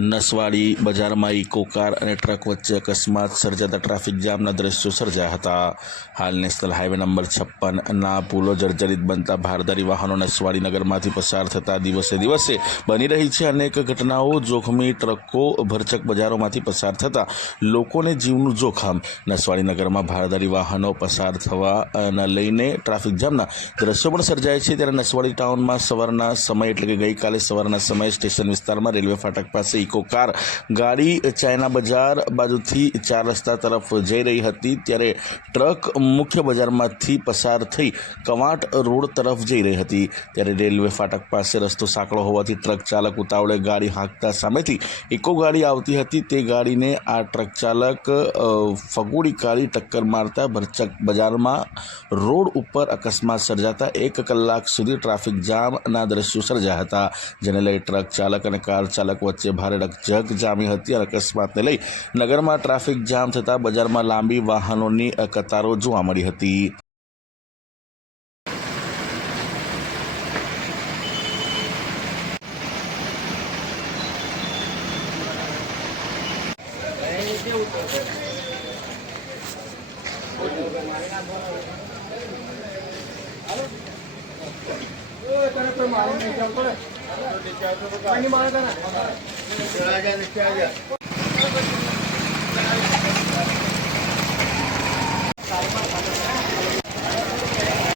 નસવાડી બજારમાં eco car અને truck વચ્ચે અકસ્માત સર્જાતા ટ્રાફિક જામના દ્રશ્યો સર્જાયા હતા। હાલ નેશનલ હાઈવે નંબર 56ના પુલો જર્જરિત બનતા ભારદારી વાહનો નસવાડી નગરમાંથી પસાર થતા દિવસે દિવસે બની રહી છે અનેક ઘટનાઓ। જોખમી ટ્રકો ભરચક બજારોમાંથી પસાર થતા લોકોને જીવનું જોખમ। નસવાડી નગરમાં ભારદારી વાહનો પસાર થવાને લઈને ટ્રાફિક જામના દ્રશ્યો પણ સર્જાય છે। ત્યારે નસવાડી ટાઉનમાં સવારના સમય એટલે કે ગઈકાલે સવારના સમયે સ્ટેશન વિસ્તારમાં રેલવે ફાટક પાસે ઇકો કાર ગાડી ચાયના બજાર બાજુથી 4 રસ્તા તરફ જઈ રહી હતી, ત્યારે ટ્રક મુખ્ય બજારમાંથી પસાર થઈ કવાંટ રોડ તરફ જઈ રહી હતી। ત્યારે રેલવે ફાટક પાસે રસ્તો સાંકડો હોવાથી ટ્રક ચાલક ઉતાવળે ગાડી હાંકતા સામેથી ઇકો ગાડી આવતી હતી, તે ગાડીને આ ટ્રક ચાલક ફગોડી કાઢી ટક્કર મારતા ભરચક બજારમાં રોડ ઉપર અકસ્માત સર્જાતા 1 કલાક સુધી ટ્રાફિક જામના દ્રશ્યો સર્જાયા હતા, જેને લઈ ટ્રક ચાલક અને કાર ચાલક વચ્ચે ભારે રકઝક જામી હતી। અને અકસ્માતને લઈ નગરમાં ટ્રાફિક જામ થતાં બજારમાં લાંબી વાહનોની કતારો જોવા મળી હતી।